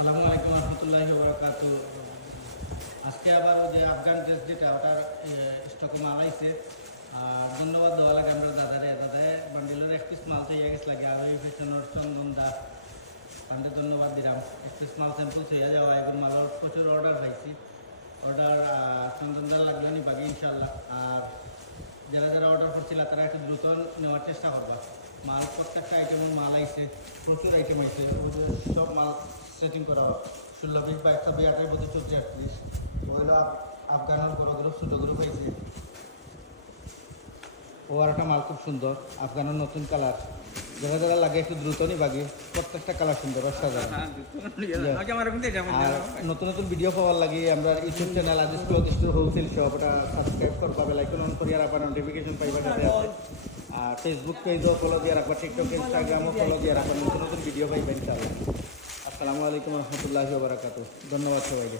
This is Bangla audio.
আসসালামু আলাইকুম রহমতুল্লাহি বারাকাতু। আজকে আবার ওই যে আফগান ড্রেস যেটা ওটার স্টকে মাল আইছে। আর ধন্যবাদ দেওয়া লাগে আমরা দাদারে বান্ডিলের এক পিস মাল তো ইয়ে গেছে লাগে। আর ওই পিছনের চন্দন দা তাদের ধন্যবাদ দিলাম। এক পিস মাল স্যাম্পল হয়ে যাওয়া এখন মালের প্রচুর অর্ডার পাইছি। অর্ডার চন্দন দা লাগলে নি বাকি ইনশাল্লাহ। আর যারা যারা অর্ডার করছিল তারা একটু দ্রুত নেওয়ার চেষ্টা করবা। মাল প্রত্যেকটা আইটেমের মাল আইছে, প্রচুর আইটেম আইছে। সব মাল সেটিং করা হয় 16-20-22-28-32-34-38 ওইগুলো আফগানের বড় গ্রুপ ছোটো গ্রুপ আইছে। ও আর একটা মাল খুব সুন্দর আফগানের নতুন কালার। যারা যারা লাগে একটু দ্রুত নি বাকি প্রত্যেকটা কালার সুন্দর সাজানো। আর নতুন নতুন ভিডিও পাওয়ার লাগে আমরা YouTube channel Aziz cloth store wholesale shop ওটা সাবস্ক্রাইব করবা, বেল আইকন অন করিয়া রাখবা, নোটিফিকেশন পাইবা যাতে আছে। আর ফেসবুক পেজও ফলো দিয়ে রাখবা, টিকটক ইনস্টাগ্রামও ফলো দিয়ে রাখবা, নতুন নতুন ভিডিও পাইবা ইনশাআল্লাহ। আসসালামু আলাইকুম রহমতুল্লাহি ওয়া বারাকাতুহু। ধন্যবাদ সবাইকে।